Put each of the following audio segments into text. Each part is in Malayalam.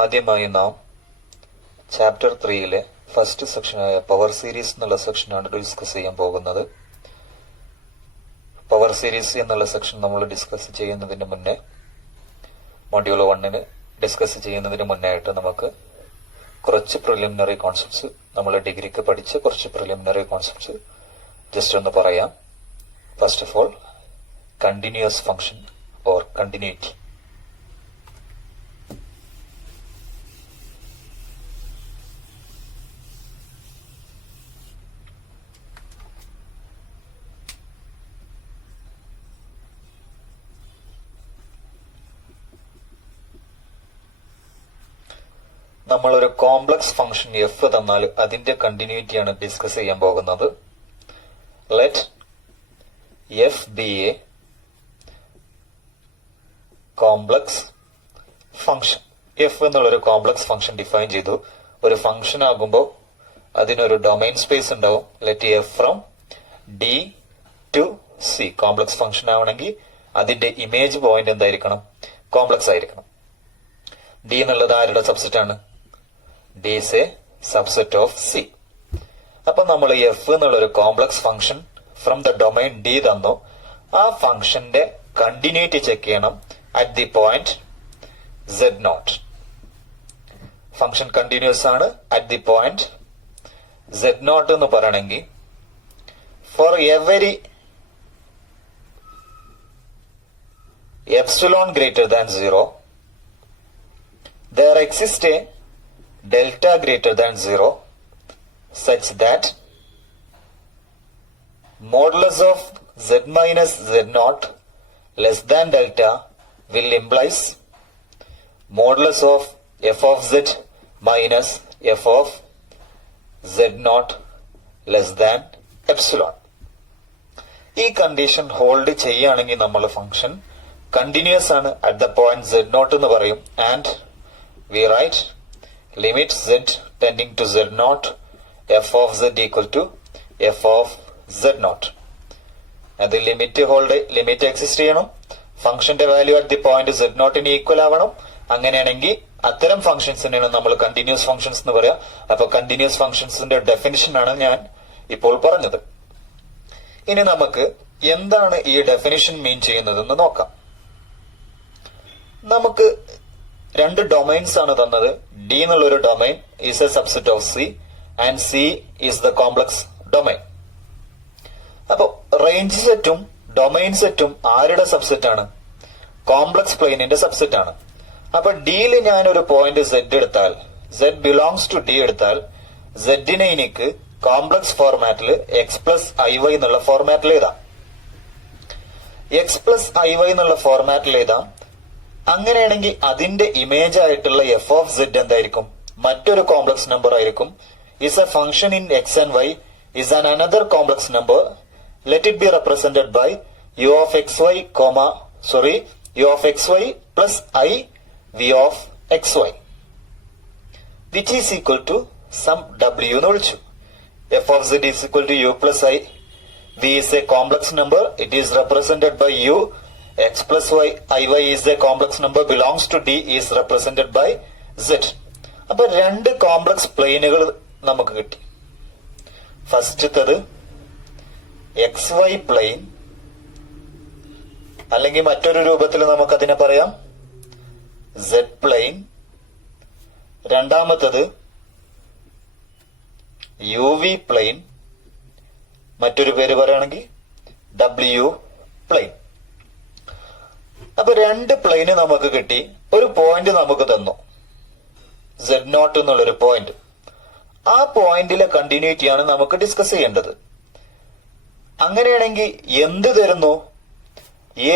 ആദ്യമായി നാം ചാപ്റ്റർ 3-ലെ ഫസ്റ്റ് സെക്ഷനായ പവർ സീരീസ് എന്നുള്ള സെക്ഷനാണ് ഡിസ്കസ് ചെയ്യാൻ പോകുന്നത്. പവർ സീരീസ് എന്നുള്ള സെക്ഷൻ നമ്മൾ ഡിസ്കസ് ചെയ്യുന്നതിന് മുന്നേ, മൊഡ്യൂൾ 1-ന് ഡിസ്കസ് ചെയ്യുന്നതിന് മുന്നേ ആയിട്ട് നമുക്ക് കുറച്ച് പ്രിലിമിനറി കോൺസെപ്റ്റ്സ്, നമ്മൾ ഡിഗ്രിക്ക് പഠിച്ച കുറച്ച് പ്രിലിമിനറി കോൺസെപ്റ്റ്സ് ജസ്റ്റ് ഒന്ന് പറയാം. First of all, continuous function or continuity. നമ്മളൊരു കോംപ്ലക്സ് ഫംഗ്ഷൻ എഫ് തന്നാൽ അതിന്റെ കണ്ടിന്യൂറ്റിയാണ് ഡിസ്കസ് ചെയ്യാൻ പോകുന്നത്. Let F B A complex function. F എന്നുള്ളൊരു കോംപ്ലക്സ് ഫംഗ്ഷൻ ഡിഫൈൻ ചെയ്തു. ഒരു ഫംഗ്ഷൻ ആകുമ്പോൾ അതിനൊരു ഡൊമൈൻ സ്പേസ് ഉണ്ടാവും. Let F from D to C. Complex function ആവണമെങ്കിൽ അതിന്റെ ഇമേജ് പോയിന്റ് എന്തായിരിക്കണം? കോംപ്ലക്സ് ആയിരിക്കണം. ഡി എന്നുള്ളത് ആരുടെ സബ്സെറ്റ് ആണ്? D is A subset of C. അപ്പൊ നമ്മൾ എഫ് എന്നുള്ളൊരു complex function from the domain D തന്നു. ആ ഫംഗ്ഷന്റെ കണ്ടിന്യൂറ്റി ചെക്ക് ചെയ്യണം at the point z0. Function continuous ആണ് അറ്റ് ദി പോയിന്റ് z0 എന്ന് പറയണമെങ്കിൽ for every epsilon greater than 0 there exists a delta greater than 0 such that modulus of z minus z0 less than delta will implies modulus of f of z minus f of z0 less than epsilon. ഈ കണ്ടീഷൻ ഹോൾഡ് ചെയ്യുകയാണെങ്കിൽ നമ്മൾ ഫംഗ്ഷൻ കണ്ടിന്യൂസ് ആണ് അറ്റ് ദ പോയിന്റ് z0 എന്ന് പറയും. And we write limit z tending to z0 f of z equal to f of z0. അത് ലിമിറ്റ് എക്സിസ്റ്റ് ചെയ്യണം. ഫംഗ്ഷന്റെ value at the point z0 equal ആവണം. അങ്ങനെയാണെങ്കിൽ അത്തരം ഫംഗ്ഷൻസിനാണ് നമ്മൾ കണ്ടിന്യൂസ് ഫംഗ്ഷൻസ് എന്ന് പറയാം. അപ്പൊ കണ്ടിന്യൂസ് ഫംഗ്ഷൻസിന്റെ ഡെഫിനിഷൻ ആണ് ഞാൻ ഇപ്പോൾ പറഞ്ഞത്. ഇനി നമുക്ക് എന്താണ് ഈ ഡെഫിനിഷൻ മീൻ ചെയ്യുന്നതെന്ന് നോക്കാം. നമുക്ക് രണ്ട് ഡൊമൈൻസ് ആണ് തന്നത്. ഡി എന്നുള്ളൊരു domain is A subset of C and C is the complex domain. അപ്പൊ റേഞ്ച് സെറ്റും ഡൊമൈൻ സെറ്റും ആരുടെ സബ്സെറ്റ് ആണ്? കോംപ്ലക്സ് പ്ലെയിനിന്റെ സബ്സെറ്റ് ആണ്. അപ്പൊ ഡിയിൽ ഞാൻ ഒരു പോയിന്റ് സെഡ് എടുത്താൽ, സെഡ് ബിലോങ്സ് ടു ഡി എടുത്താൽ, സെഡിനെ എനിക്ക് കോംപ്ലക്സ് ഫോർമാറ്റിൽ എക്സ് പ്ലസ് ഐ വൈ എന്നുള്ള ഫോർമാറ്റിൽ എഴുതാം. എക്സ് പ്ലസ് ഐ വൈ എന്നുള്ള ഫോർമാറ്റിൽ എഴുതാം. അങ്ങനെയാണെങ്കിൽ അതിന്റെ ഇമേജ് ആയിട്ടുള്ള എഫ് ഓഫ് സെഡ് എന്തായിരിക്കും? മറ്റൊരു കോംപ്ലക്സ് നമ്പർ ആയിരിക്കും. Is a function in X and Y is an another complex number. Let it be represented by U of X Y U of X Y plus I V of X Y which is equal to some W എന്ന് വിളിച്ചു. F of Z is equal to U plus I. V is a complex number. It is represented by u. X plus y, iy is a complex number belongs to D is represented by z. അപ്പൊ രണ്ട് കോംപ്ലക്സ് പ്ലെയിനുകൾ നമുക്ക് കിട്ടി. ഫസ്റ്റത്തത് എക്സ് വൈ പ്ലെയിൻ, അല്ലെങ്കിൽ മറ്റൊരു രൂപത്തിൽ നമുക്ക് അതിനെ പറയാം z പ്ലെയിൻ. രണ്ടാമത്തത് യു വി പ്ലെയിൻ, മറ്റൊരു പേര് പറയുകയാണെങ്കിൽ ഡബ്ല്യു പ്ലെയിൻ. അപ്പൊ രണ്ട് പ്ലെയിന് നമുക്ക് കിട്ടി. ഒരു പോയിന്റ് നമുക്ക് തന്നു, z0 എന്നുള്ളൊരു പോയിന്റ്. ആ പോയിന്റിലെ കണ്ടിന്യൂറ്റിയാണ് നമുക്ക് ഡിസ്കസ് ചെയ്യേണ്ടത്. അങ്ങനെയാണെങ്കിൽ എന്ത് തരുന്നു?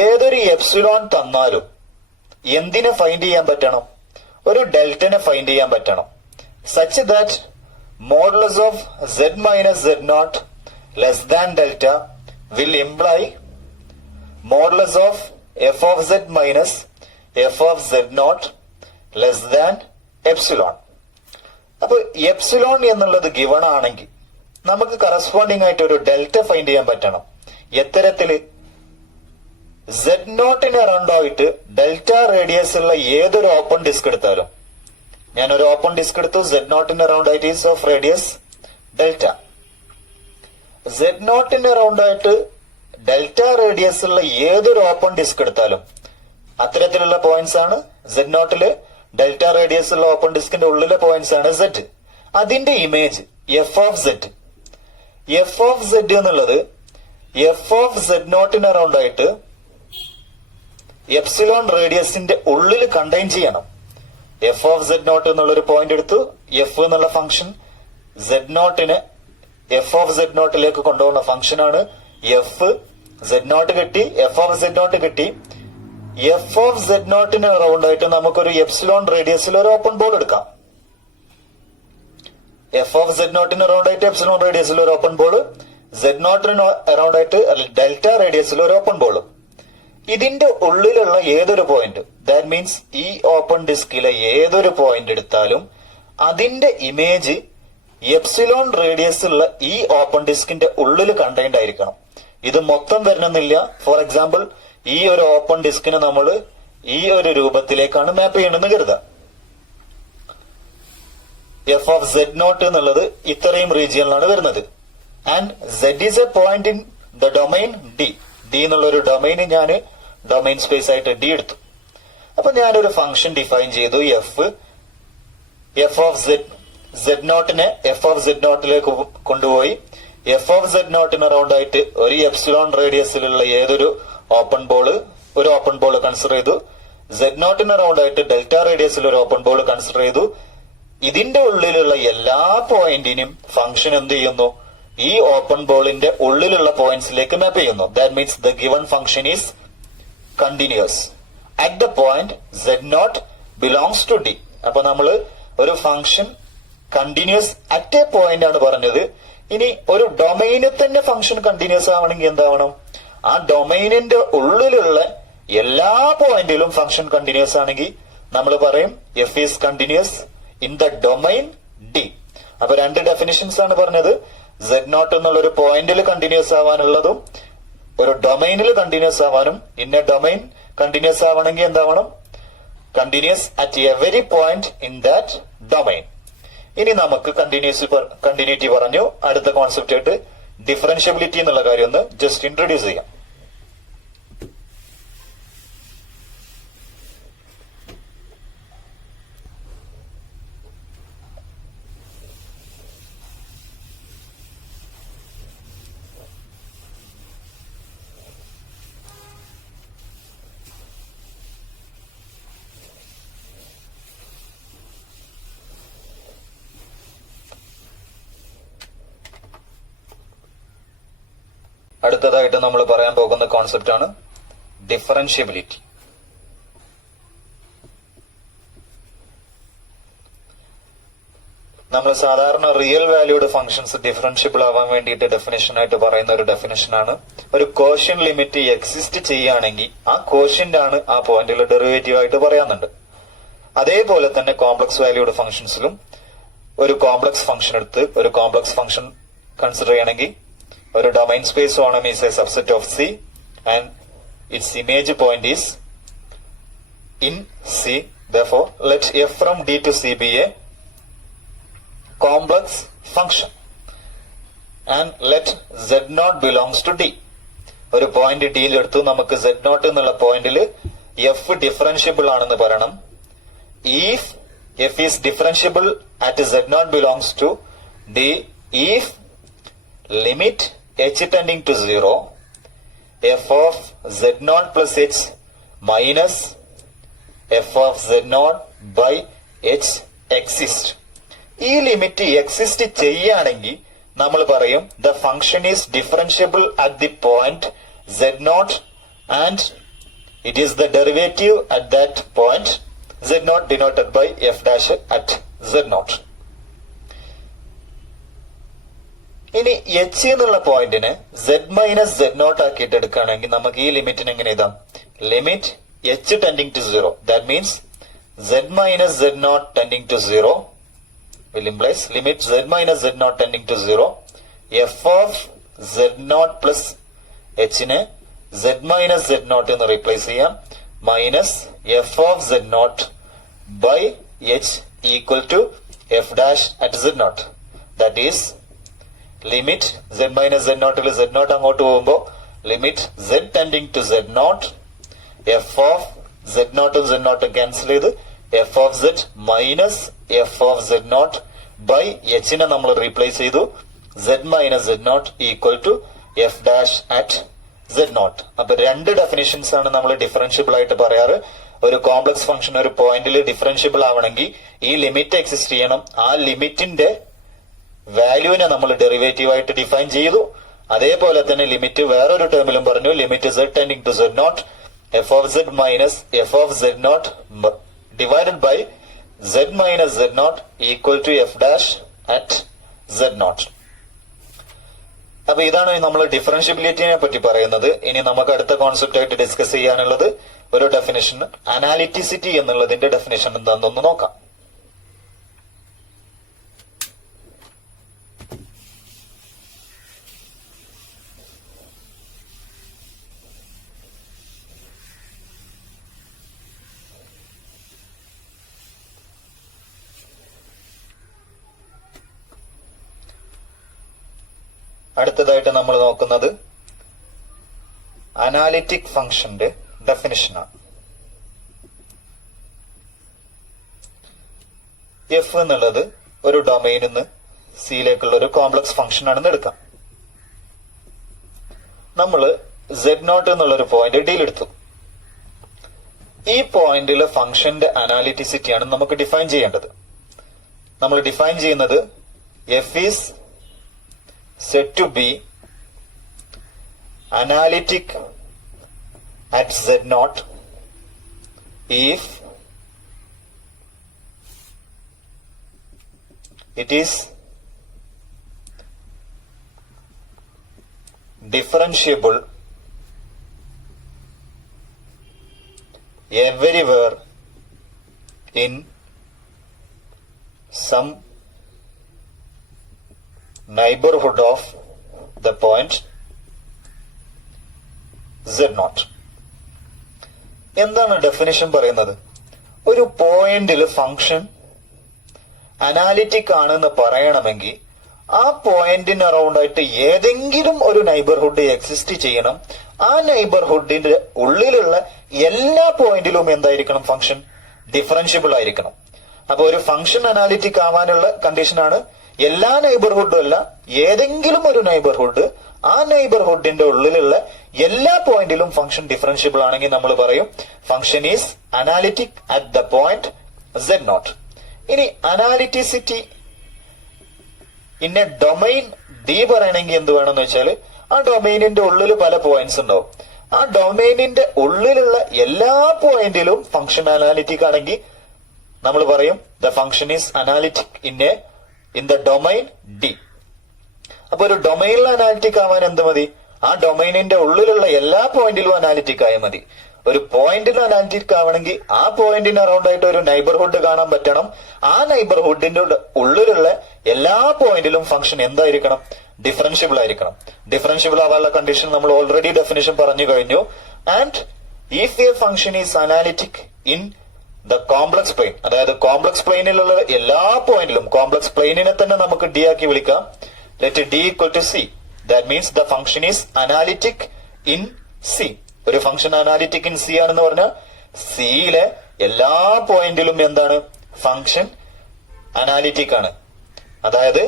ഏതൊരു എപ്സിലോൺ തന്നാലും എന്തിനെ ഫൈൻഡ് ചെയ്യാൻ പറ്റണം? ഒരു ഡെൽറ്റനെ ഫൈൻഡ് ചെയ്യാൻ പറ്റണം. Such that modulus of z minus z0 less than delta will imply modulus of f of z minus f of z0 less than epsilon. അപ്പൊ എപ്സിലോൺ എന്നുള്ളത് ഗിവൺ ആണെങ്കിൽ നമുക്ക് കറസ്പോണ്ടിങ് ആയിട്ട് ഒരു ഡെൽറ്റ ഫൈൻഡ് ചെയ്യാൻ പറ്റണം. എത്തരത്തില്? z0 അറൗണ്ട് ആയിട്ട് ഡെൽറ്റ റേഡിയസ് ഉള്ള ഏതൊരു ഓപ്പൺ ഡിസ്ക് എടുത്താലും ഞാനൊരു ഓപ്പൺ ഡിസ്ക് എടുത്തു. Z0 അറൌണ്ട് ആയിട്ട് is of radius delta. Z0 around ആയിട്ട് ഡെൽറ്റ റേഡിയസ് ഉള്ള ഏതൊരു ഓപ്പൺ ഡിസ്ക് എടുത്താലും അത്തരത്തിലുള്ള പോയിന്റ്സ് ആണ് Z0 ഡെൽറ്റ റേഡിയസ് ഉള്ള ഓപ്പൺ ഡിസ്കിന്റെ ഉള്ളിലെ പോയിന്റ്സ് ആണ് Z. അതിന്റെ image F of Z. F of Z എന്നുള്ളത് എഫ് ഓഫ് Z0 അറൌണ്ട് ആയിട്ട് എപ്സിലോൺ റേഡിയസിന്റെ ഉള്ളിൽ കണ്ടെയ്ൻ ചെയ്യണം. എഫ് ഓഫ് Z0 എന്നുള്ള ഒരു പോയിന്റ് എടുത്തു. എഫ് എന്നുള്ള function Z0 F of Z0 കൊണ്ടുപോകുന്ന ഫംഗ്ഷൻ ആണ് എഫ്. Z0 കിട്ടി, എഫ് ഓഫ് Z0 കിട്ടി. എഫ് ഓഫ് Z0 അറൌണ്ട് ആയിട്ട് നമുക്കൊരു എപ്സിലോൺ റേഡിയസിൽ ഒരു ഓപ്പൺ ബോൾ എടുക്കാം. എഫ് ഓഫ് Z0 അറൌണ്ട് ആയിട്ട് എപ്സിലോൺ റേഡിയസിൽ ഒരു ഓപ്പൺ ബോൾ, Z0 അറൌണ്ട് ആയിട്ട് ഡെൽറ്റ റേഡിയസിൽ ഒരു ഓപ്പൺ ബോൾ. ഇതിന്റെ ഉള്ളിലുള്ള ഏതൊരു പോയിന്റ്, ദാറ്റ് മീൻസ് ഈ ഓപ്പൺ ഡിസ്കിലെ ഏതൊരു പോയിന്റ് എടുത്താലും അതിന്റെ ഇമേജ് എപ്സിലോൺ റേഡിയസ് ഉള്ള ഈ ഓപ്പൺ ഡിസ്കിന്റെ ഉള്ളിൽ കണ്ടെയ്ൻഡ് ആയിരിക്കണം. ഇത് മൊത്തം വരണമെന്നില്ല. ഫോർ എക്സാമ്പിൾ, ഈ ഒരു ഓപ്പൺ ഡിസ്കിനെ നമ്മൾ ഈ ഒരു രൂപത്തിലേക്കാണ് മാപ്പ് ചെയ്യണമെന്ന് കരുതാം. എഫ് ഓഫ് Z0 എന്നുള്ളത് ഇത്രയും റീജിയനിലാണ് വരുന്നത്. And Z is A point in the domain D. D എന്നുള്ള ഒരു ഡൊമൈന് ഞാൻ ഡൊമൈൻ സ്പേസ് ആയിട്ട് ഡി എടുത്തു. അപ്പൊ ഞാനൊരു ഫംഗ്ഷൻ ഡിഫൈൻ ചെയ്തു. F of Z0 F of Z0 കൊണ്ടുപോയി എഫ് ഓഫ് Z0 അറൌണ്ട് ആയിട്ട് ഒരു എപ്സിലോൺ റേഡിയസിലുള്ള ഏതൊരു ഓപ്പൺ ബോൾ കൺസിഡർ ചെയ്തു. Z0 അറൌണ്ട് ആയിട്ട് ഡെൽറ്റ റേഡിയസിൽ ഒരു ഓപ്പൺ ബോൾ കൺസിഡർ ചെയ്തു. ഇതിന്റെ ഉള്ളിലുള്ള എല്ലാ പോയിന്റിനും ഫംഗ്ഷൻ എന്ത് ചെയ്യുന്നു? ഈ ഓപ്പൺ ബോളിന്റെ ഉള്ളിലുള്ള പോയിന്റ്സിലേക്ക് മാപ്പ് ചെയ്യുന്നു. That means the given function is continuous at the point Z0 belongs to D. അപ്പൊ നമ്മൾ ഒരു function continuous at a point ആണ് പറഞ്ഞത്. ഇനി ഒരു ഡൊമൈനിൽ തന്നെ ഫംഗ്ഷൻ കണ്ടിന്യൂസ് ആവണമെങ്കിൽ എന്താവണം? ആ ഡൊമൈനിന്റെ ഉള്ളിലുള്ള എല്ലാ പോയിന്റിലും ഫംഗ്ഷൻ കണ്ടിന്യൂസ് ആണെങ്കിൽ നമ്മൾ പറയും F is continuous in the domain D. അപ്പൊ രണ്ട് ഡെഫിനിഷൻസ് ആണ് പറഞ്ഞത്. Z0 എന്നുള്ള ഒരു പോയിന്റിൽ കണ്ടിന്യൂസ് ആവാനുള്ളതും ഒരു ഡൊമൈനിൽ കണ്ടിന്യൂസ് ആവാനും. ഇന്ന ഡൊമൈൻ കണ്ടിന്യൂസ് ആവണമെങ്കിൽ എന്താവണം? Continuous at every point in that domain. ഇനി നമുക്ക് കണ്ടിന്യൂറ്റി പറഞ്ഞു. അടുത്ത കോൺസെപ്റ്റ് ആയിട്ട് ഡിഫറൻഷ്യബിലിറ്റി എന്നുള്ള കാര്യം ഒന്ന് ജസ്റ്റ് ഇൻട്രൊഡ്യൂസ് ചെയ്യാം. അടുത്തതായിട്ട് നമ്മൾ പറയാൻ പോകുന്ന കോൺസെപ്റ്റ് ആണ് ഡിഫറൻഷ്യബിലിറ്റി. നമ്മൾ സാധാരണ റിയൽ വാല്യൂഡ് ഫംഗ്ഷൻസ് ഡിഫറൻഷ്യബിൾ ആവാൻ വേണ്ടിയിട്ട് ഡെഫിനേഷൻ ആയിട്ട് പറയുന്ന ഒരു ഡെഫിനേഷനാണ് ഒരു കോഷ്യൻ ലിമിറ്റ് എക്സിസ്റ്റ് ചെയ്യുകയാണെങ്കിൽ ആ കോഷ്യന്റ് ആണ് ആ പോയിന്റിൽ ഡെറിവേറ്റീവ് ആയിട്ട് പറയാന്നുണ്ട്. അതേപോലെ തന്നെ കോംപ്ലക്സ് വാല്യൂഡ് ഫംഗ്ഷൻസിലും ഒരു കോംപ്ലക്സ് ഫംഗ്ഷൻ എടുത്ത് ഒരു കോംപ്ലക്സ് ഫംഗ്ഷൻ കൺസിഡർ ചെയ്യണമെങ്കിൽ ഒരു domain space Onam is A subset of C and its image point is in C. Therefore, let f from D to C be a complex function and let Z0 belongs to D. ഒരു പോയിന്റ് ഡിയിൽ എടുത്തു നമുക്ക് Z0 എന്നുള്ള പോയിന്റിൽ f ഡിഫറൻഷ്യബിൾ ആണെന്ന് പറയണം. If f is differentiable at Z0 belongs to D, if limit h tending to 0 f of Z0 plus h minus f of Z0 by h exist. ഈ ലിമിറ്റ് എക്സിസ്റ്റ് ചെയ്യുകയാണെങ്കിൽ നമ്മൾ പറയും the function is differentiable at the point Z0 and it is the derivative at that point Z0 denoted by f dash at Z0. ഇനി h എന്നുള്ള പോയിന്റിന് Z മൈനസ് Z0 ആക്കിയിട്ട് എടുക്കുകയാണെങ്കിൽ നമുക്ക് ഈ ലിമിറ്റിന് എങ്ങനെ എഴുതാം? Limit h tending to 0. That means Z minus Z0 tending to 0 will implies limit Z minus Z0 tending to 0 f of Z0 plus h നെ Z minus Z0 എന്ന് റീപ്ലേസ് ചെയ്യാം minus f of Z0 by h equal to f dash at z naught. That is limit z minus z naught ൽ z naught അങ്ങോട്ട് പോകുമ്പോൾ limit z tending to z naught f of z naught ഉം z naught ക്യാൻസൽ ചെയ്ത് f of z minus f of z naught by h നെ നമ്മൾ റീപ്ലേസ് ചെയ്തു z minus z naught equal to f dash at z naught. അപ്പൊ രണ്ട് ഡെഫിനിഷൻസ് ആണ് നമ്മൾ ഡിഫറൻഷ്യബിൾ ആയിട്ട് പറയാറ്. ഒരു കോംപ്ലക്സ് ഫംഗ്ഷൻ ഒരു പോയിന്റിൽ ഡിഫറൻഷ്യബിൾ ആവണമെങ്കിൽ ഈ ലിമിറ്റ് എക്സിസ്റ്റ് ചെയ്യണം. ആ ലിമിറ്റിന്റെ വാല്യൂവിനെ നമ്മൾ ഡെറിവേറ്റീവ് ആയിട്ട് ഡിഫൈൻ ചെയ്തു. അതേപോലെ തന്നെ ലിമിറ്റ് വേറൊരു ടേമിലും പറഞ്ഞു, limit z tending to z naught f of z minus f of z naught divided by z minus z naught equal to f dash at z naught. അപ്പൊ ഇതാണ് നമ്മൾ ഡിഫറൻഷ്യബിലിറ്റിനെ പറ്റി പറയുന്നത്. ഇനി നമുക്ക് അടുത്ത കോൺസെപ്റ്റ് ആയിട്ട് ഡിസ്കസ് ചെയ്യാനുള്ളത് ഒരു ഡെഫിനേഷൻ, അനാലിറ്റിസിറ്റി എന്നുള്ളതിന്റെ ഡെഫിനേഷൻ എന്താണെന്നൊന്ന് നോക്കാം. അടുത്തതായിട്ട് നമ്മൾ നോക്കുന്നത് അനാലിറ്റിക് ഫംഗ്ഷന്റെ ഡെഫിനിഷനാണ്. എഫ് എന്നുള്ളത് ഒരു ഡൊമൈനിൽ നിന്ന് സിയിലേക്കുള്ള ഒരു കോംപ്ലക്സ് ഫംഗ്ഷൻ ആണെന്ന് എടുക്കാം. നമ്മൾ z നോട്ട് എന്നുള്ളൊരു പോയിന്റ് ഡിയിൽ എടുത്തു. ഈ പോയിന്റിലെ ഫംഗ്ഷന്റെ അനാലിറ്റിസിറ്റിയാണ് നമുക്ക് ഡിഫൈൻ ചെയ്യേണ്ടത്. നമ്മൾ ഡിഫൈൻ ചെയ്യുന്നത് F is said to be analytic at z naught if it is differentiable everywhere in some neighborhood of the point z naught. എന്താണ് ഡെഫിനിഷൻ പറയുന്നത്? ഒരു പോയിന്റിൽ ഫംഗ്ഷൻ അനാലിറ്റിക് ആണെന്ന് പറയണമെങ്കിൽ ആ പോയിന്റിന് അറൌണ്ട് ആയിട്ട് ഏതെങ്കിലും ഒരു നൈബർഹുഡ് എക്സിസ്റ്റ് ചെയ്യണം. ആ നൈബർഹുഡിന്റെ ഉള്ളിലുള്ള എല്ലാ പോയിന്റിലും എന്തായിരിക്കണം? ഫംഗ്ഷൻ ഡിഫറൻഷ്യബിൾ ആയിരിക്കണം. അപ്പൊ ഒരു ഫംഗ്ഷൻ അനാലിറ്റിക് ആവാനുള്ള കണ്ടീഷനാണ് എല്ലാ നൈബർഹുഡും അല്ല, ഏതെങ്കിലും ഒരു നൈബർഹുഡ്, ആ നൈബർഹുഡിന്റെ ഉള്ളിലുള്ള എല്ലാ പോയിന്റിലും ഫംഗ്ഷൻ ഡിഫറൻഷ്യബിൾ ആണെങ്കിൽ നമ്മൾ പറയും function is analytic at the point z naught. ഇനി അനാലിറ്റിസിറ്റി ഇൻ എ ഡൊമൈൻ ഡി പറയണമെങ്കിൽ എന്ത് വേണമെന്ന് വെച്ചാൽ ആ ഡൊമൈനിന്റെ ഉള്ളിൽ പല പോയിന്റ്സ് ഉണ്ടാവും. ആ ഡൊമൈനിന്റെ ഉള്ളിലുള്ള എല്ലാ പോയിന്റിലും ഫംഗ്ഷൻ അനാലിറ്റിക് ആണെങ്കിൽ നമ്മൾ പറയും the function is analytic in the domain D. അപ്പൊ ഒരു ഡൊമൈനിൽ അനാലിറ്റിക് ആവാൻ എന്ത് മതി? ആ ഡൊമൈനിന്റെ ഉള്ളിലുള്ള എല്ലാ പോയിന്റിലും അനാലിറ്റിക് ആയാൽ മതി. ഒരു പോയിന്റിൽ അനാലിറ്റിക് ആവണമെങ്കിൽ ആ പോയിന്റിന് അറൌണ്ട് ആയിട്ട് ഒരു നൈബർഹുഡ് കാണാൻ പറ്റണം. ആ നൈബർഹുഡിന്റെ ഉള്ളിലുള്ള എല്ലാ പോയിന്റിലും ഫംഗ്ഷൻ എന്തായിരിക്കണം? ഡിഫറൻഷ്യബിൾ ആയിരിക്കണം. ഡിഫറൻഷ്യബിൾ ആവാനുള്ള കണ്ടീഷൻ നമ്മൾ ഓൾറെഡി ഡെഫിനിഷൻ പറഞ്ഞു കഴിഞ്ഞു. And if a function is analytic in the complex plane, അതായത് കോംപ്ലക്സ് പ്ലെയിനിലുള്ള എല്ലാ പോയിന്റിലും, കോംപ്ലക്സ് പ്ലെയിനിനെ തന്നെ നമുക്ക് ഡി ആക്കി വിളിക്കാം. Let D equal to C. That means the function is analytic in C. ഒരു ഫംഗ്ഷൻ അനാലിറ്റിക് ഇൻ സി ആണെന്ന് പറഞ്ഞാൽ സിയിലെ എല്ലാ പോയിന്റിലും എന്താണ്? ഫംഗ്ഷൻ അനാലിറ്റിക് ആണ്. അതായത്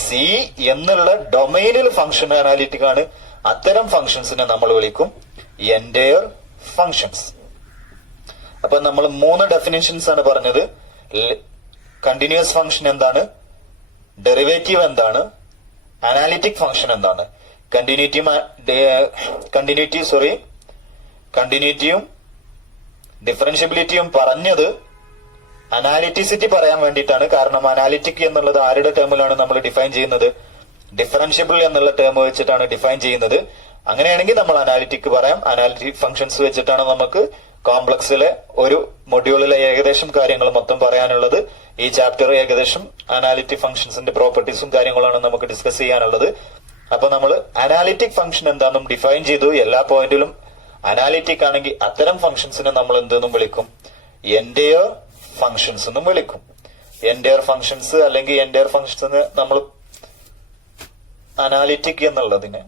സി എന്നുള്ള ഡൊമൈനിൽ ഫംഗ്ഷൻ അനാലിറ്റിക് ആണ്. അത്തരം ഫംഗ്ഷൻസിനെ നമ്മൾ വിളിക്കും എൻറ്റയർ ഫംഗ്ഷൻസ്. അപ്പൊ നമ്മൾ 3 ഡെഫിനിഷൻസ് ആണ് പറഞ്ഞത്. കണ്ടിന്യൂസ് ഫംഗ്ഷൻ എന്താണ്, ഡെറിവേറ്റീവ് എന്താണ്, അനാലിറ്റിക് ഫംഗ്ഷൻ എന്താണ്. കണ്ടിന്യൂറ്റിയും ഡിഫറൻഷ്യബിലിറ്റിയും പറഞ്ഞത് അനാലിറ്റിസിറ്റി പറയാൻ വേണ്ടിയിട്ടാണ്. കാരണം അനാലിറ്റിക് എന്നുള്ളത് ആരുടെ ടേമിലാണ് നമ്മൾ ഡിഫൈൻ ചെയ്യുന്നത്? ഡിഫറൻഷ്യബിൾ എന്നുള്ള ടേം വെച്ചിട്ടാണ് ഡിഫൈൻ ചെയ്യുന്നത്. അങ്ങനെയാണെങ്കിൽ നമ്മൾ അനാലിറ്റിക് പറയാം. അനാലിറ്റിക് ഫംഗ്ഷൻസ് വെച്ചിട്ടാണ് നമുക്ക് കോംപ്ലക്സിലെ ഒരു മൊഡ്യൂളിലെ ഏകദേശം കാര്യങ്ങൾ മൊത്തം പറയാനുള്ളത്. ഈ ചാപ്റ്റർ ഏകദേശം അനാലിറ്റിക് ഫംഗ്ഷൻസിന്റെ പ്രോപ്പർട്ടീസും കാര്യങ്ങളാണ് നമുക്ക് ഡിസ്കസ് ചെയ്യാനുള്ളത്. അപ്പൊ നമ്മൾ അനാലിറ്റിക് ഫംഗ്ഷൻ എന്താണെന്നും ഡിഫൈൻ ചെയ്തു. എല്ലാ പോയിന്റിലും അനാലിറ്റിക് ആണെങ്കിൽ അത്തരം ഫംഗ്ഷൻസിനെ നമ്മൾ എന്തെന്നും വിളിക്കും? എൻറ്റയർ ഫംഗ്ഷൻസ് എന്നും വിളിക്കും. എൻഡയർ ഫങ്ഷൻസ് അല്ലെങ്കിൽ എൻഡയർ ഫങ്ഷൻസ് നമ്മൾ അനാലിറ്റിക് എന്നുള്ളതിന്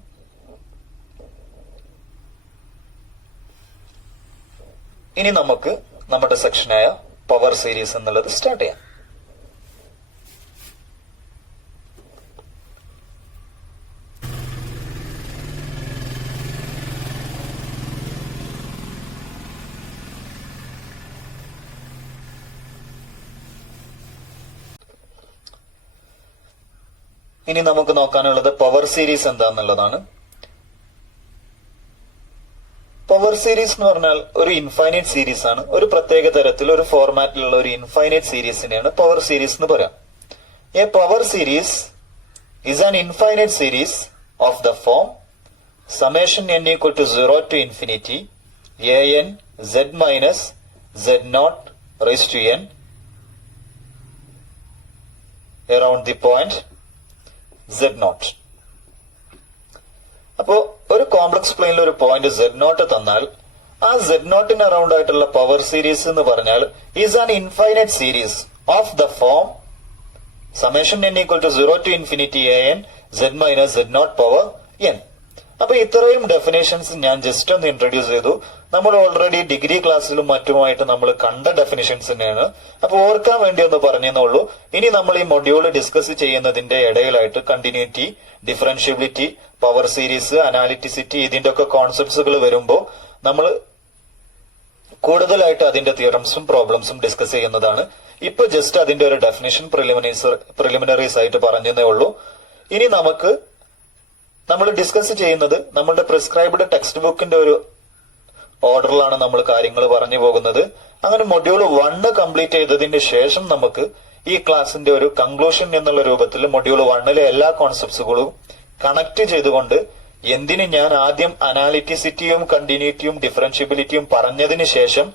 ഇനി നമുക്ക് നമ്മുടെ സെക്ഷനായ പവർ സീരീസ് എന്നുള്ളത് സ്റ്റാർട്ട് ചെയ്യാം. ഇനി നമുക്ക് നോക്കാനുള്ളത് പവർ സീരീസ് എന്താന്നുള്ളതാണ്. പവർ സീരീസ് എന്ന് പറഞ്ഞാൽ ഒരു ഇൻഫൈനൈറ്റ് സീരീസ് ആണ്. ഒരു പ്രത്യേക തരത്തിൽ ഒരു ഫോർമാറ്റിലുള്ള ഒരു ഇൻഫൈനൈറ്റ് സീരീസിനെയാണ് പവർ സീരീസ് എന്ന് പറയാം. A power series is an infinite series of the form summation n equal to 0 to infinity an z minus z naught raised to n around the point z naught. അപ്പോ ഒരു കോംപ്ലക്സ് പ്ലെയിനിൽ ഒരു പോയിന്റ് z നോട്ട് തന്നാൽ ആ z നോട്ടിന് അറൌണ്ട് ആയിട്ടുള്ള പവർ സീരീസ് എന്ന് പറഞ്ഞാൽ is an infinite series of the form summation n equal to 0 to infinity an z minus z naught power n. അപ്പൊ ഇത്രയും ഡെഫിനേഷൻസ് ഞാൻ ജസ്റ്റ് ഒന്ന് ഇൻട്രൊഡ്യൂസ് ചെയ്തു. നമ്മൾ ഓൾറെഡി ഡിഗ്രി ക്ലാസ്സിലും മറ്റുമായിട്ട് നമ്മൾ കണ്ട ഡെഫിനേഷൻസ് തന്നെയാണ്. അപ്പൊ ഓർക്കാൻ വേണ്ടി ഒന്ന് പറഞ്ഞെന്നുള്ളൂ. ഇനി നമ്മൾ ഈ മൊഡ്യൂൾ ഡിസ്കസ് ചെയ്യുന്നതിന്റെ ഇടയിലായിട്ട് കണ്ടിന്യൂറ്റി, ഡിഫറൻഷ്യബിലിറ്റി, പവർ സീരീസ്, അനാലിറ്റിസിറ്റി ഇതിന്റെ ഒക്കെ കോൺസെപ്റ്റ്സുകൾ വരുമ്പോൾ നമ്മൾ കൂടുതലായിട്ട് അതിന്റെ തിയറംസും പ്രോബ്ലംസും ഡിസ്കസ് ചെയ്യുന്നതാണ്. ഇപ്പൊ ജസ്റ്റ് അതിന്റെ ഒരു ഡെഫിനേഷൻ പ്രിലിമിനറീസ് ആയിട്ട് പറഞ്ഞതേ ഉള്ളൂ. ഇനി നമ്മൾ ഡിസ്കസ് ചെയ്യുന്നത് നമ്മളുടെ പ്രിസ്ക്രൈബ്ഡ് ടെക്സ്റ്റ് ബുക്കിന്റെ ഒരു ഓർഡറിലാണ് നമ്മൾ കാര്യങ്ങൾ പറഞ്ഞു പോകുന്നത്. അങ്ങനെ മൊഡ്യൂൾ 1 കംപ്ലീറ്റ് ചെയ്തതിന് ശേഷം നമുക്ക് ഈ ക്ലാസിന്റെ ഒരു കൺക്ലൂഷൻ എന്നുള്ള രൂപത്തിൽ മൊഡ്യൂൾ 1 എല്ലാ കോൺസെപ്റ്റ്സുകളും കണക്ട് ചെയ്തുകൊണ്ട് എന്തിന് ഞാൻ ആദ്യം അനാലിറ്റിസിറ്റിയും കണ്ടിന്യൂറ്റിയും ഡിഫറൻഷ്യബിലിറ്റിയും പറഞ്ഞതിന് ശേഷം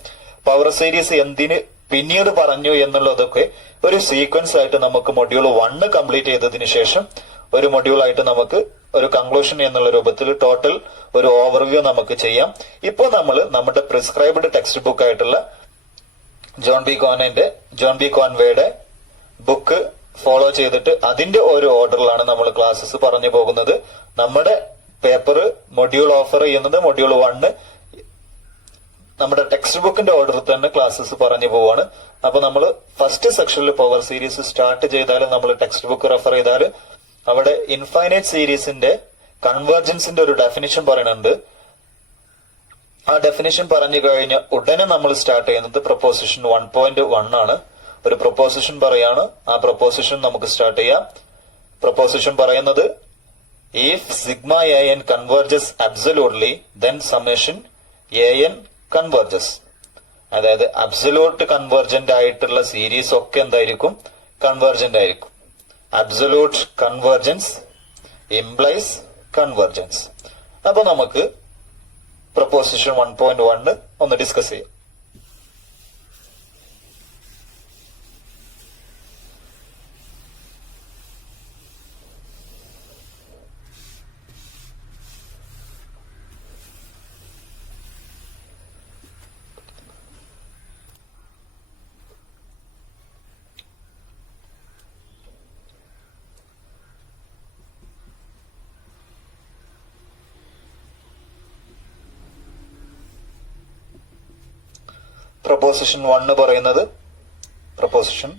പവർ സീരീസ് എന്തിന് പിന്നീട് പറഞ്ഞു എന്നുള്ളതൊക്കെ ഒരു സീക്വൻസ് ആയിട്ട് നമുക്ക് മൊഡ്യൂൾ 1 കംപ്ലീറ്റ് ചെയ്തതിന് ശേഷം ഒരു മൊഡ്യൂൾ ആയിട്ട് നമുക്ക് ഒരു കൺക്ലൂഷൻ എന്നുള്ള രൂപത്തിൽ ടോട്ടൽ ഒരു ഓവർവ്യൂ നമുക്ക് ചെയ്യാം. ഇപ്പോൾ നമ്മൾ നമ്മുടെ പ്രിസ്ക്രൈബ്ഡ് ടെക്സ്റ്റ് ബുക്ക് ആയിട്ടുള്ള ജോൺ ബി കോൺവേയുടെ ബുക്ക് ഫോളോ ചെയ്തിട്ട് അതിന്റെ ഒരു ഓർഡറിലാണ് നമ്മൾ ക്ലാസ്സസ് പറഞ്ഞു പോകുന്നത്. നമ്മുടെ പേപ്പർ മൊഡ്യൂൾ ഓഫർ ചെയ്യുന്നത് മൊഡ്യൂൾ 1 നമ്മുടെ ടെക്സ്റ്റ് ബുക്കിന്റെ ഓർഡറിൽ തന്നെ ക്ലാസ്സസ് പറഞ്ഞു പോവാണ്. അപ്പൊ നമ്മൾ ഫസ്റ്റ് സെക്ഷനിൽ പവർ സീരീസ് സ്റ്റാർട്ട് ചെയ്താൽ നമ്മൾ ടെക്സ്റ്റ് ബുക്ക് റെഫർ ചെയ്താൽ അവിടെ ഇൻഫൈനൈറ്റ് സീരീസിന്റെ കൺവേർജൻസിന്റെ ഒരു ഡെഫിനിഷൻ പറയുന്നുണ്ട്. ആ ഡെഫിനിഷൻ പറഞ്ഞു കഴിഞ്ഞ ഉടനെ നമ്മൾ സ്റ്റാർട്ട് ചെയ്യുന്നത് പ്രൊപ്പോസിഷൻ 1.1 ആണ്. ഒരു പ്രൊപ്പോസിഷൻ പറയാണ്. ആ പ്രൊപ്പോസിഷൻ നമുക്ക് സ്റ്റാർട്ട് ചെയ്യാം. പ്രൊപ്പോസിഷൻ പറയുന്നത് if sigma an converges absolutely then summation an converges. അതായത് അബ്സലൂട്ട് കൺവെർജന്റ് ആയിട്ടുള്ള സീരീസ് ഒക്കെ എന്തായിരിക്കും? കൺവെർജന്റ് ആയിരിക്കും. Absolute convergence implies convergence. അപ്പൊ നമുക്ക് പ്രൊപ്പോസിഷൻ 1.1 ഒന്ന് ഡിസ്കസ് ചെയ്യാം. പ്രൊപ്പോസിഷൻ 1 പറയുന്നത് പ്രൊപ്പോസിഷൻ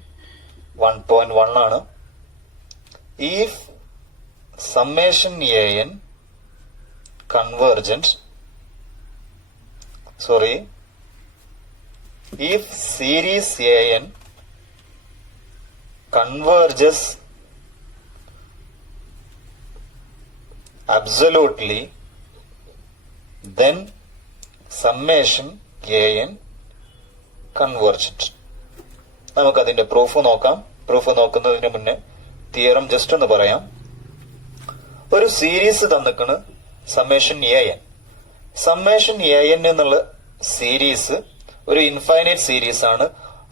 1.1 ആണ്. if summation an convergent if series an converges absolutely then summation an convergent. നമുക്കതിന്റെ പ്രൂഫ് നോക്കാം. പ്രൂഫ് നോക്കുന്നതിന് മുന്നേ തിയറം ജസ്റ്റ് ഒന്ന് പറയാം. ഒരു സീരീസ് തന്നിക്കണ് സമ്മേഷൻ an. സമ്മേഷൻ an എന്നുള്ള സീരീസ് ഒരു ഇൻഫൈനൈറ്റ് സീരീസ് ആണ്.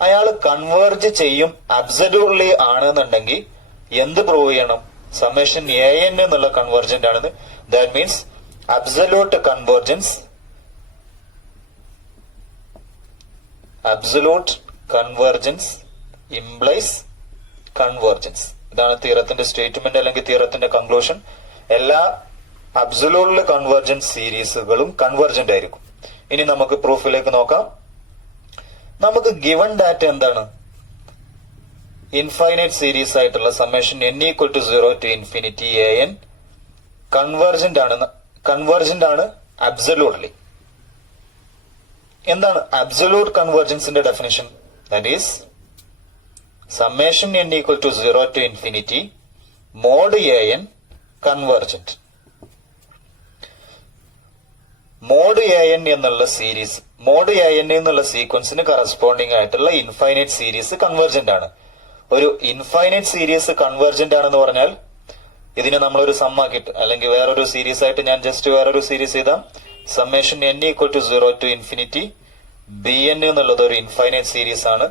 അയാൾ കൺവേർജ് ചെയ്യും അബ്സല്യൂട്ട്ലി ആണെന്നുണ്ടെങ്കിൽ എന്ത് പ്രൂവ് ചെയ്യണം? സമ്മേഷൻ an എന്നുള്ള കൺവേർജന്റ് ആണെന്ന്. That means absolute convergence implies convergence. ഇതാണ് തിയറത്തിന്റെ സ്റ്റേറ്റ്മെന്റ് അല്ലെങ്കിൽ തിയറത്തിന്റെ കൺക്ലൂഷൻ. എല്ലാ അബ്സൊല്യൂട്ട്ലി കൺവേർജന്റ് സീരീസുകളും കൺവേർജന്റ് ആയിരിക്കും. ഇനി നമുക്ക് പ്രൂഫിലേക്ക് നോക്കാം. നമുക്ക് ഗിവൺ ഡാറ്റ എന്താണ്? ഇൻഫൈനൈറ്റ് സീരീസ് ആയിട്ടുള്ള summation n equal to 0 to infinity an convergent ആണ് അബ്സൊല്യൂട്ട്ലി. എന്താണ് അബ്സൊല്യൂട്ട് കൺവേർജൻസിന്റെ definition? That is summation n equal to 0 to infinity mod an convergent. Mod an എന്നുള്ള സീരീസ്, മോഡ് an എന്നുള്ള സീക്വൻസിന് കറസ്പോണ്ടിങ് ആയിട്ടുള്ള ഇൻഫൈനൈറ്റ് സീരീസ് കൺവേർജന്റ് ആണ്. ഒരു ഇൻഫൈനൈറ്റ് സീരീസ് കൺവേർജന്റ് ആണെന്ന് പറഞ്ഞാൽ ഇതിനെ നമ്മളൊരു സമ്മാക്കിയിട്ട് അല്ലെങ്കിൽ വേറൊരു സീരീസ് ആയിട്ട് ഞാൻ ജസ്റ്റ് വേറൊരു സീരീസ് ചെയ്താൽ summation n equal to 0 to infinity bn എന്നുള്ളത് ഒരു ഇൻഫൈനൈറ്റ് സീരീസ് ആണ്.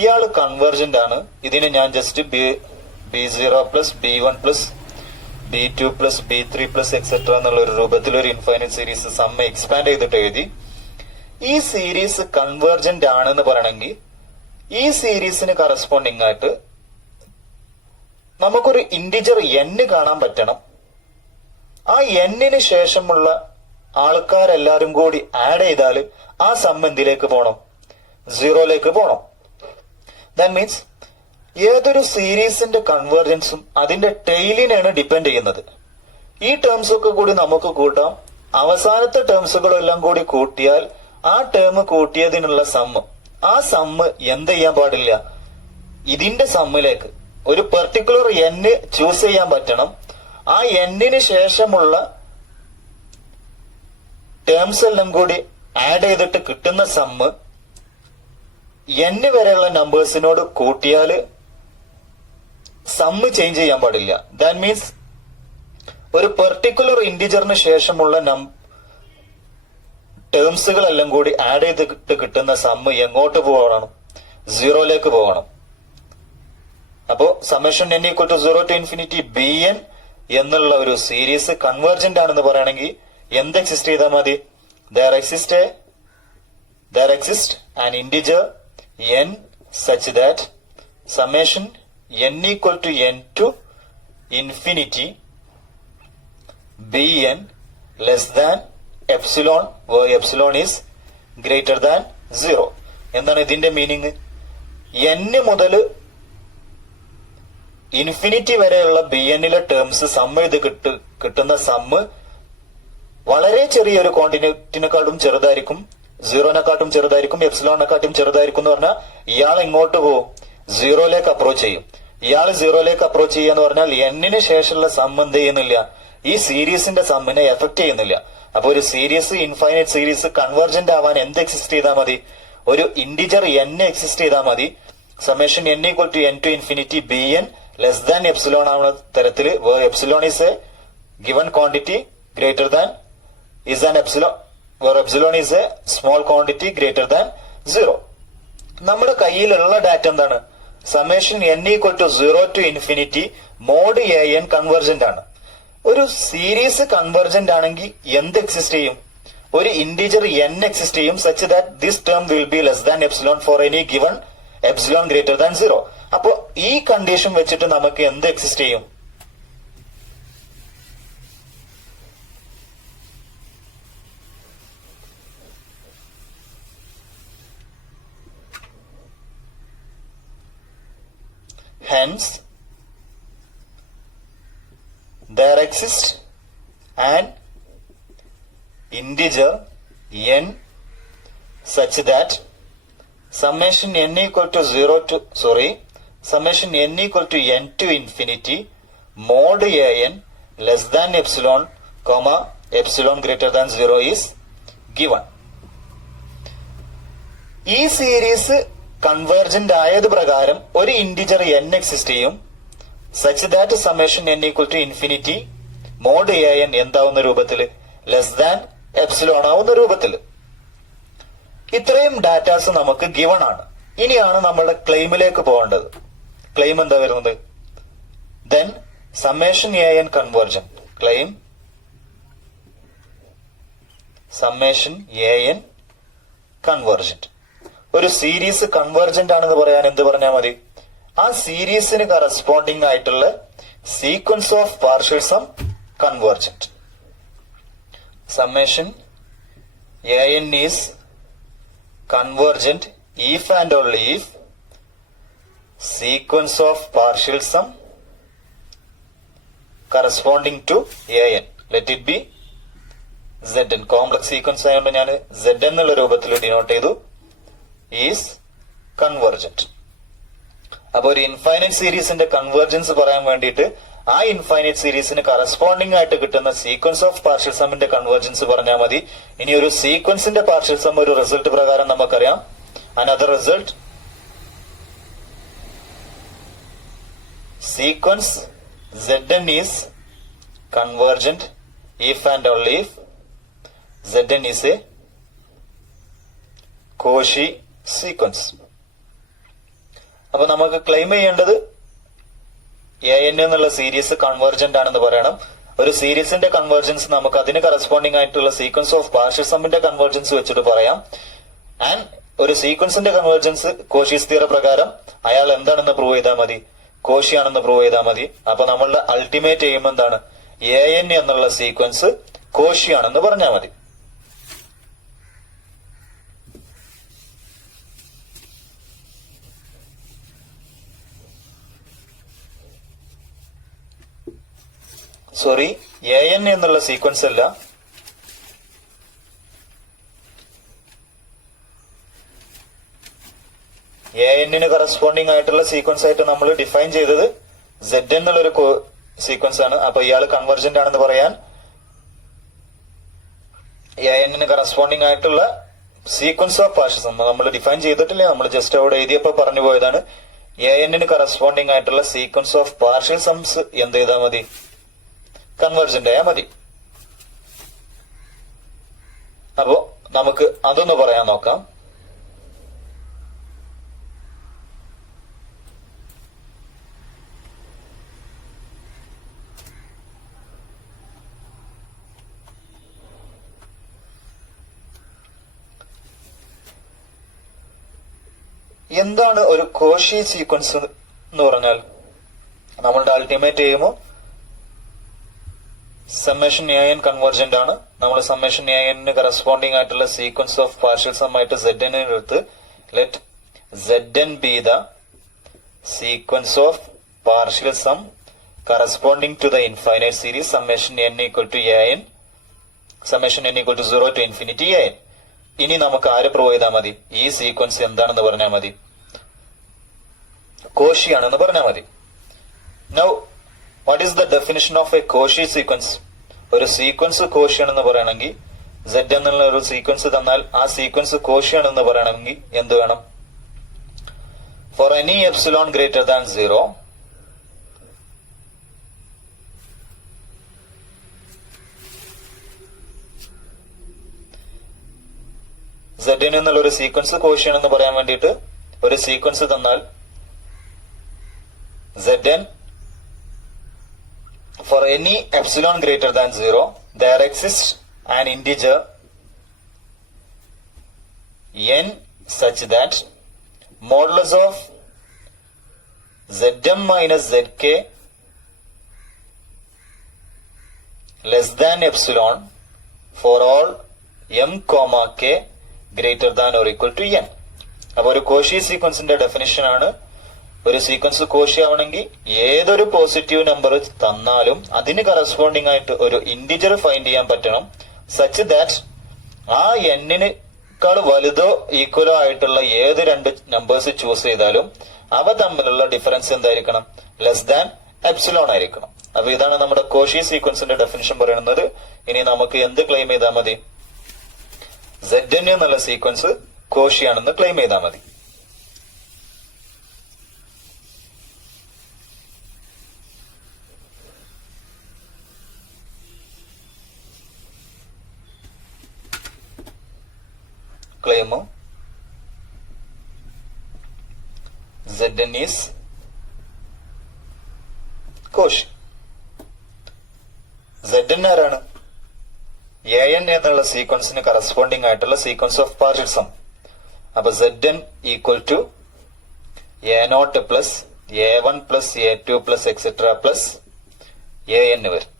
ഇയാൾ കൺവേർജന്റ് ആണ്. ഇതിനെ ഞാൻ just b0 plus b1 plus b2 plus b3 plus etcetera എന്നുള്ള ഒരു രൂപത്തിൽ ഒരു ഇൻഫൈനൈറ്റ് സീരീസ് സമ്മ എക്സ്പാൻഡ് ചെയ്തിട്ട് എഴുതി. ഈ സീരീസ് കൺവേർജന്റ് ആണെന്ന് പറയണമെങ്കിൽ ഈ സീരീസിന് കറസ്പോണ്ടിങ് ആയിട്ട് നമുക്കൊരു ഇന്റിജർ n കാണാൻ പറ്റണം. ആ n ശേഷമുള്ള ആൾക്കാരെല്ലാരും കൂടി ആഡ് ചെയ്താൽ ആ സം എന്തിലേക്ക് പോകണം? 0ലേക്ക് പോകണം. ദാറ്റ് മീൻസ് ഏതൊരു സീരീസിന്റെ കൺവേർജൻസും അതിന്റെ ടെയിലിനാണ് ഡിപ്പെൻഡ് ചെയ്യുന്നത്. ഈ ടേംസ് ഒക്കെ കൂടി നമുക്ക് കൂട്ടാം. അവസാനത്തെ ടേംസുകളെല്ലാം കൂടി കൂട്ടിയാൽ ആ ടേം കൂട്ടിയതിനുള്ള സമ്മ്, ആ സമ്മ് എന്ത് ചെയ്യാൻ പാടില്ല? ഇതിന്റെ സമ്മിലേക്ക് ഒരു പെർട്ടിക്കുലർ n ചൂസ് ചെയ്യാൻ പറ്റണം. ആ n ശേഷമുള്ള ടേംസ് എല്ലാം കൂടി ആഡ് ചെയ്തിട്ട് കിട്ടുന്ന സമ്മ് n വരെയുള്ള നമ്പേഴ്സിനോട് കൂട്ടിയാല് സമ്മ് ചേഞ്ച് ചെയ്യാൻ പാടില്ല. ദാറ്റ് മീൻസ് ഒരു പെർട്ടിക്കുലർ ഇന്റിജറിന് ശേഷമുള്ള ടേംസുകളെല്ലാം കൂടി ആഡ് ചെയ്തിട്ട് കിട്ടുന്ന സമ്മ് എങ്ങോട്ട് പോകണം? 0ലേക്ക് പോകണം. അപ്പോ summation n equal to 0 to infinity bn എന്നുള്ള ഒരു സീരീസ് കൺവേർജന്റ് ആണെന്ന് പറയുകയാണെങ്കിൽ എന്ത് എക്സിസ്റ്റ് ചെയ്താൽ മതി? there exists an integer n such that summation n equal to n to infinity bn less than epsilon where epsilon is greater than 0. എന്താണ് ഇതിന്റെ മീനിങ്? n മുതൽ ഇൻഫിനിറ്റി വരെയുള്ള bnലെ ടേംസ് സമ്മ് ചെയ്ത് കിട്ടുന്ന സമ്മ് വളരെ ചെറിയൊരു ക്വാണ്ടിറ്റിനെക്കാട്ടും ചെറുതായിരിക്കും, 0നെക്കാട്ടും ചെറുതായിരിക്കും, എപ്സിലോണിനെക്കാട്ടും ചെറുതായിരിക്കും എന്ന് പറഞ്ഞാൽ ഇയാൾ എങ്ങോട്ട് പോകും? 0ലേക്ക് അപ്രോച്ച് ചെയ്യും. ഇയാൾ 0ലേക്ക് അപ്രോച്ച് ചെയ്യാന്ന് പറഞ്ഞാൽ n ശേഷമുള്ള സം എന്ത് ചെയ്യുന്നില്ല? ഈ സീരീസിന്റെ സമ്മിനെ എഫക്ട് ചെയ്യുന്നില്ല. അപ്പൊ ഒരു സീരീസ്, ഇൻഫൈനൈറ്റ് സീരീസ് കൺവേർജന്റ് ആവാൻ എന്ത് എക്സിസ്റ്റ് ചെയ്താൽ മതി? ഒരു ഇന്റിജർ n എക്സിസ്റ്റ് ചെയ്താൽ മതി. Summation n equal to n to infinity bn less than epsilon ആവുന്ന തരത്തിൽ epsilon is a given quantity greater than is an epsilon where epsilon is a small quantity greater than 0. നമ്മുടെ കയ്യിലുള്ള ഡാറ്റ എന്താണ്? Summation n equal to 0 to infinity mod an convergent ആണ്. ഒരു സീരീസ് കൺവേർജന്റ് ആണെങ്കിൽ എന്ത് എക്സിസ്റ്റ് ചെയ്യും? ഒരു ഇന്റിജർ n എക്സിസ്റ്റ് ചെയ്യും such that this term will be less than epsilon for any given epsilon greater than 0. അപ്പോ ഈ കണ്ടീഷൻ വെച്ചിട്ട് നമുക്ക് എന്ത് എക്സിസ്റ്റ് ചെയ്യും? Hence, there exists an integer n such that summation n equal to summation n equal to n to infinity mod an less than epsilon comma epsilon greater than 0 is given. ഈ സീരീസ് കൺവേർജന്റ് ആയത് പ്രകാരം ഒരു ഇന്റിജർ n എക്സിസ്റ്റ് ചെയ്യും such that summation n equal to infinity mod an എന്താവുന്ന രൂപത്തില്? ലെസ് ദാൻ എപ്സിലോൺ ആവുന്ന രൂപത്തില്. ഇത്രയും ഡാറ്റാസ് നമുക്ക് ഗിവൺ ആണ്. ഇനിയാണ് നമ്മളുടെ ക്ലെയിമിലേക്ക് പോകേണ്ടത്. ക്ലെയിം എന്താ വരുന്നത്? Then summation an convergent. Claim summation an convergent. ഒരു സീരീസ് കൺവേർജന്റ് ആണെന്ന് പറയാൻ എന്ത് പറഞ്ഞാൽ മതി? ആ സീരീസിന് കറസ്പോണ്ടിങ് ആയിട്ടുള്ള sequence of partial sum convergent. Summation an is convergent if and only if sequence of partial sum corresponding to an, let it be zn. Complex sequence ആയതുകൊണ്ട് ഞാൻ z എന്നുള്ള രൂപത്തിൽ ഡിനോട്ട് ചെയ്തു, ഈസ് കൺവേർജന്റ്. അപ്പൊ ഒരു ഇൻഫൈനൈറ്റ് സീരീസിന്റെ കൺവേർജൻസ് പറയാൻ വേണ്ടിയിട്ട് ആ ഇൻഫൈനൈറ്റ് സീരീസിന് കറസ്പോണ്ടിങ് ആയിട്ട് കിട്ടുന്ന സീക്വൻസ് ഓഫ് പാർഷ്യൽ സമ്മിന്റെ കൺവേർജൻസ് പറഞ്ഞാൽ മതി. ഇനി ഒരു സീക്വൻസിന്റെ പാർഷ്യൽ സം ഒരു റിസൾട്ട് പ്രകാരം നമുക്കറിയാം, another result sequence Zn is convergent if and only if Zn is a Cauchy sequence. അപ്പൊ നമുക്ക് ക്ലെയിം ചെയ്യേണ്ടത് an എന്നുള്ള സീരീസ് കൺവേർജന്റ് ആണെന്ന് പറയണം. ഒരു സീരീസിന്റെ കൺവേർജൻസ് നമുക്ക് അതിന് കറസ്പോണ്ടിങ് ആയിട്ടുള്ള സീക്വൻസ് ഓഫ് പാർഷ്യൽ സമ്മിന്റെ കൺവേർജൻസ് വെച്ചിട്ട് പറയാം. ആൻഡ് ഒരു സീക്വൻസിന്റെ കൺവേർജൻസ് കോഷീസ് തിയറം പ്രകാരം അയാൾ എന്താണെന്ന് പ്രൂവ് ചെയ്താൽ മതി, കോഷി ആണെന്ന് പ്രൂവ് ചെയ്താൽ മതി. അപ്പൊ നമ്മളുടെ അൾട്ടിമേറ്റ് എയിം എന്താണ്? an എന്നുള്ള സീക്വൻസ് കോഷി ആണെന്ന് പറഞ്ഞാൽ മതി. സോറി, an എന്നുള്ള സീക്വൻസ് അല്ല, an കറസ്പോണ്ടിങ് ആയിട്ടുള്ള സീക്വൻസ് ആയിട്ട് നമ്മൾ ഡിഫൈൻ ചെയ്തത് z എന്നുള്ളൊരു സീക്വൻസ് ആണ്. അപ്പൊ ഇയാൾ കൺവർജന്റ് ആണെന്ന് പറയാൻ an കറസ്പോണ്ടിങ് ആയിട്ടുള്ള സീക്വൻസ് ഓഫ് പാർഷ്യൽ സം നമ്മൾ ഡിഫൈൻ ചെയ്തിട്ടില്ലേ, നമ്മൾ ജസ്റ്റ് അവിടെ എഴുതിയപ്പോ പറഞ്ഞു പോയതാണ്. an കറസ്പോണ്ടിങ് ആയിട്ടുള്ള സീക്വൻസ് ഓഫ് പാർഷ്യൽ സംസ് എന്ത് ചെയ്താൽ മതി? കൺവേർജന്റ് ആയാൽ മതി. അപ്പോ നമുക്ക് അതൊന്ന് പറയാൻ നോക്കാം. എന്താണ് ഒരു കോഷി സീക്വൻസ് എന്ന് പറഞ്ഞാൽ? നമ്മളുടെ ultimate aim summation an convergent ആണ്. നമ്മൾ സമ്മേഷൻ an കറസ്പോണ്ടിങ് ആയിട്ടുള്ള സീക്വൻസ് ഓഫ് പാർഷ്യൽ സം ആയിട്ട് Zn എടുത്ത് let Zn be the sequence of partial sum corresponding to the infinite series summation n equal to an, summation n equal to 0 to infinity an. ഇനി നമുക്ക് ആര് പ്രൂവ് ചെയ്താൽ മതി? ഈ സീക്വൻസ് എന്താണെന്ന് പറഞ്ഞാൽ മതി, കോഷി ആണെന്ന് പറഞ്ഞാൽ മതി. Now what is the definition of A Cauchy sequence? ഒരു സീക്വൻസ് കോഷി ആണെന്ന് പറയണമെങ്കിൽ z എന്നുള്ള ഒരു സീക്വൻസ് തന്നാൽ ആ സീക്വൻസ് കോഷി ആണെന്ന് പറയണമെങ്കിൽ എന്ത് വേണം? For any epsilon greater than 0 z എന്നുള്ള ഒരു സീക്വൻസ് കോഷി ആണെന്ന് പറയാൻ വേണ്ടിയിട്ട് ഒരു സീക്വൻസ് തന്നാൽ Zn for any epsilon greater than 0 there exists an integer n such that modulus of Zm minus Zk less than epsilon for all m comma k greater than or equal to n. അപ്പൊ ഒരു കോഷി സീക്വൻസിന്റെ ഡെഫിനിഷൻ ആണ്, ഒരു സീക്വൻസ് കോഷി ആവണമെങ്കിൽ ഏതൊരു പോസിറ്റീവ് നമ്പർ തന്നാലും അതിന് കറസ്പോണ്ടിങ് ആയിട്ട് ഒരു ഇന്റിജർ ഫൈൻഡ് ചെയ്യാൻ പറ്റണം, സച്ച് ദാറ്റ് ആ എന്നിനേക്കാൾ വലുതോ ഈക്വലോ ആയിട്ടുള്ള ഏത് രണ്ട് നമ്പേഴ്സ് ചൂസ് ചെയ്താലും അവ തമ്മിലുള്ള ഡിഫറൻസ് എന്തായിരിക്കണം? ലെസ് ദാൻ എപ്സിലോൺ ആയിരിക്കണം. അപ്പൊ ഇതാണ് നമ്മുടെ കോഷി സീക്വൻസിന്റെ ഡെഫിനിഷൻ പറയുന്നത്. ഇനി നമുക്ക് എന്ത് ക്ലെയിം ചെയ്താൽ മതി? Zn എന്നുള്ള സീക്വൻസ് കോഷി ആണെന്ന് ക്ലെയിം ചെയ്താൽ മതി. Claim Zn is Cauchy. Zn ആരാണ്? an എന്നുള്ള സീക്വൻസിന് കറസ്പോണ്ടിങ് ആയിട്ടുള്ള സീക്വൻസ് ഓഫ് പാർഷ്യൽ സം. അപ്പൊ Zn equal to a0 plus A1 plus A2 plus etcetera plus AN വരും.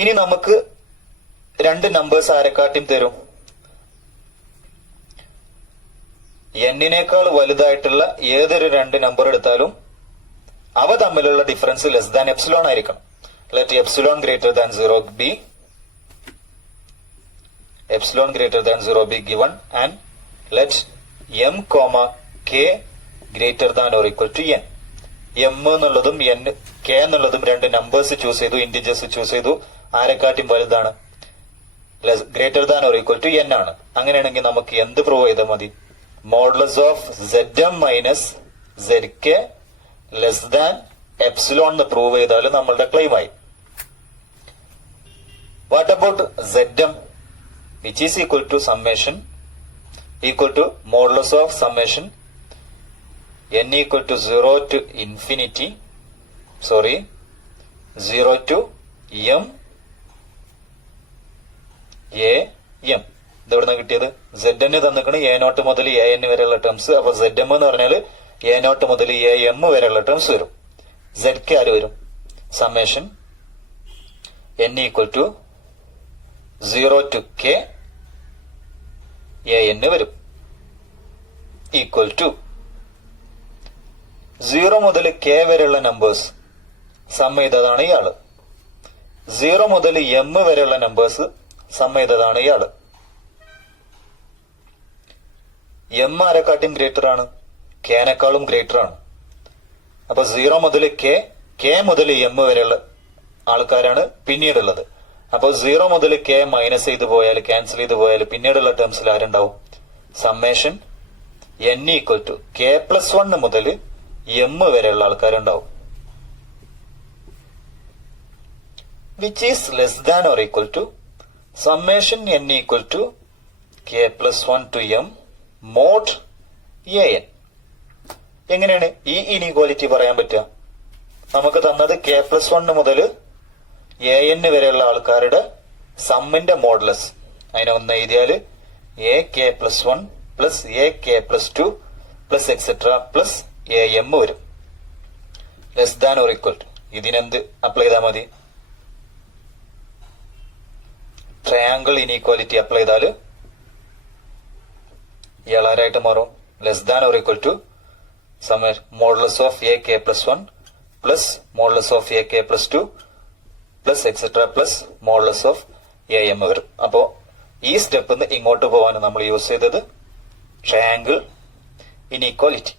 ഇനി നമുക്ക് രണ്ട് നമ്പേഴ്സ് ആരെക്കാട്ടും തരും? n-നേക്കാൾ വലുതായിട്ടുള്ള ഏതൊരു രണ്ട് നമ്പർ എടുത്താലും അവ തമ്മിലുള്ള ഡിഫറൻസ് ലെസ് ദാൻ എപ്സിലോൺ ആയിരിക്കണം. Let epsilon greater than 0 B epsilon greater than 0 be given and let m comma k greater than or equal to n. m എന്നുള്ളതും n k എന്നുള്ളതും രണ്ട് നമ്പേഴ്സ് ചൂസ് ചെയ്തു, ഇന്റിജേഴ്സ് ചൂസ് ചെയ്തു. ആരെക്കാട്ടും വലുതാണ്? Greater than or equal to n ആണ്. അങ്ങനെയാണെങ്കിൽ നമുക്ക് എന്ത് പ്രൂവ് ചെയ്താൽ മതി? Modulus of zm minus zk less than epsilon എന്ന് പ്രൂവ് ചെയ്താൽ നമ്മളുടെ ക്ലെയിം ആയി. What about zm which is equal to summation equal to modulus of summation n equal to 0 to infinity 0 to m a m. ഇതെവിടുന്ന കിട്ടിയത്? zn തന്നിക്കണ് a0 മുതൽ an വരെയുള്ള ടേംസ്. അപ്പൊ zm എന്ന് പറഞ്ഞാൽ a0 മുതൽ am വരെയുള്ള ടേംസ് വരും. zk ആര് വരും? Summation n equal to 0 to k an വരും ഈക്വൽ ടു 0 മുതൽ k വരെയുള്ള നമ്പേഴ്സ് സം ചെയ്തതാണ് ഇയാള്. 0 മുതൽ m വരെയുള്ള നമ്പേഴ്സ് സം ചെയ്തതാണ് ഇയാള്. m ആരെക്കാട്ടും ഗ്രേറ്റർ ആണ്? k-നേക്കാളും ഗ്രേറ്റർ ആണ്. അപ്പൊ 0 മുതൽ k മുതൽ m വരെയുള്ള ആൾക്കാരാണ് പിന്നീടുള്ളത്. അപ്പോൾ 0 മുതൽ k മൈനസ് ചെയ്ത് പോയാൽ, ക്യാൻസൽ ചെയ്ത് പോയാൽ പിന്നീടുള്ള ടേംസിൽ ആരുണ്ടാവും? Summation n equal to k plus 1 മുതൽ m വരെയുള്ള ആൾക്കാരുണ്ടാവും. Which is less than or equal to summation n equal to k plus 1 to m mod an. എങ്ങനെയാണ് ഈ ഇനീക്വാലിറ്റി പറയാൻ പറ്റുക? നമുക്ക് തന്നത് k പ്ലസ് 1 മുതൽ an വരെയുള്ള ആൾക്കാരുടെ സമ്മിന്റെ മോഡുലസ്. അതിനെ ഒന്ന് എഴുതിയാൽ ak plus 1 plus ak plus 2 plus etcetera plus am വരും. Less than or equal to ഇതിനെന്ത് അപ്ലൈ ചെയ്താൽ മതി? ട്രയാങ്കിൾ ഇനീക്വാലിറ്റി അപ്ലൈ ചെയ്താൽ ഇയാളാരായിട്ട് മാറും? Less than or equal to modulus of ak plus 1 plus modulus of ak plus 2 plus etcetera plus modulus of am വരും. അപ്പോ ഈ സ്റ്റെപ്പ് ഇങ്ങോട്ട് പോകാൻ നമ്മൾ യൂസ് ചെയ്തത് ട്രയാങ്കിൾ ഇനീക്വാലിറ്റി.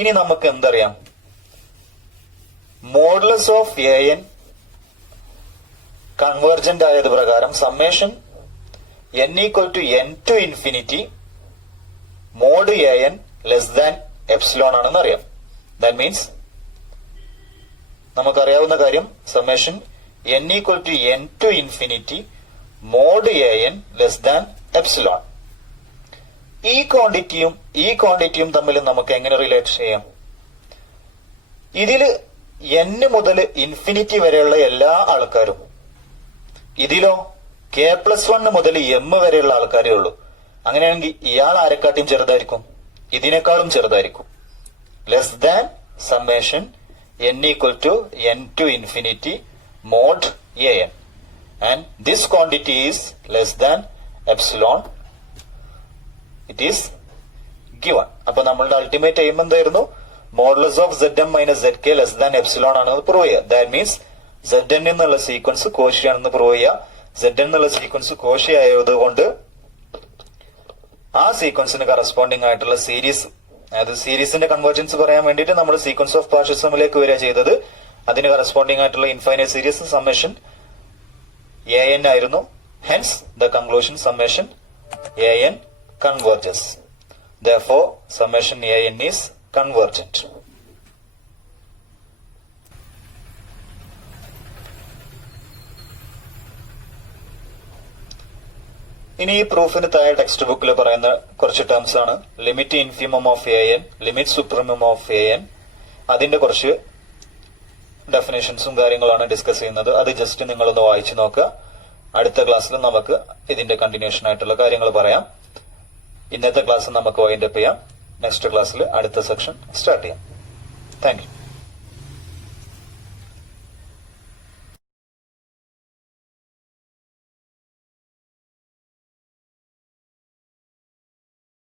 ഇനി നമുക്ക് എന്തറിയാം? മോഡുലസ് ഓഫ് an കൺവേർജന്റ് ആയത് പ്രകാരം summation n equal to n to infinity mod an less than epsilon ആണെന്ന് അറിയാം. ദാറ്റ് മീൻസ് നമുക്കറിയാവുന്ന കാര്യം summation n equal to n to infinity mod an less than epsilon. ഈ ക്വാണ്ടിറ്റിയും തമ്മിൽ നമുക്ക് എങ്ങനെ റിലേറ്റ് ചെയ്യാം? ഇതില് n മുതൽ ഇൻഫിനിറ്റി വരെയുള്ള എല്ലാ ആൾക്കാരും, ഇതിലോ k പ്ലസ് 1 മുതൽ m വരെയുള്ള ആൾക്കാരേ ഉള്ളൂ. അങ്ങനെയാണെങ്കിൽ ഇയാൾ ആരെക്കാട്ടും ചെറുതായിരിക്കും? ഇതിനേക്കാളും ചെറുതായിരിക്കും. Less than summation n equal to n to infinity mod an, and this quantity is less than epsilon. It is given. അപ്പൊ നമ്മളുടെ അൾട്ടിമേറ്റ് എയിം എന്തായിരുന്നു? Modulus of zm minus zk less than epsilon ആണെന്ന് പ്രൂവ് ചെയ്യുക. ദാറ്റ് മീൻസ് zn എന്നുള്ള സീക്വൻസ് കോഷി ആണെന്ന് പ്രൂവ് ചെയ്യുക. zn എന്നുള്ള സീക്വൻസ് കോഷി ആയതുകൊണ്ട് ആ സീക്വൻസിന് കറസ്പോണ്ടിങ് ആയിട്ടുള്ള സീരീസ്, അതായത് സീരീസിന്റെ കൺവേർജൻസ് പറയാൻ വേണ്ടിയിട്ട് നമ്മൾ സീക്വൻസ് ഓഫ് പാർഷ്യൽ സമ്മിലേക്ക് വരിക ചെയ്തത്. അതിന് കറസ്പോണ്ടിങ് ആയിട്ടുള്ള ഇൻഫൈനൈറ്റ് സീരീസ് സമ്മേഷൻ an ആയിരുന്നു. Hence the conclusion summation an converges. Therefore summation an is convergent. ഇനി ഈ പ്രൂഫിന് താഴെ ടെക്സ്റ്റ് ബുക്കിൽ പറയുന്ന കുറച്ച് ടേംസ് ആണ്. Limit infimum of an, limit supremum of an. അതിന്റെ കുറച്ച് ഡെഫിനേഷൻസും കാര്യങ്ങളാണ് ഡിസ്കസ് ചെയ്യുന്നത്. അത് ജസ്റ്റ് നിങ്ങളൊന്ന് വായിച്ചു നോക്കുക. അടുത്ത ക്ലാസ്സിൽ നമുക്ക് ഇതിന്റെ കണ്ടിന്യൂഷൻ ആയിട്ടുള്ള കാര്യങ്ങൾ പറയാം. ഇന്നത്തെ ക്ലാസ് നമുക്ക് വൈൻഡപ്പ് ചെയ്യാം. നെക്സ്റ്റ് ക്ലാസ്സിൽ അടുത്ത സെക്ഷൻ സ്റ്റാർട്ട് ചെയ്യാം. Thank you.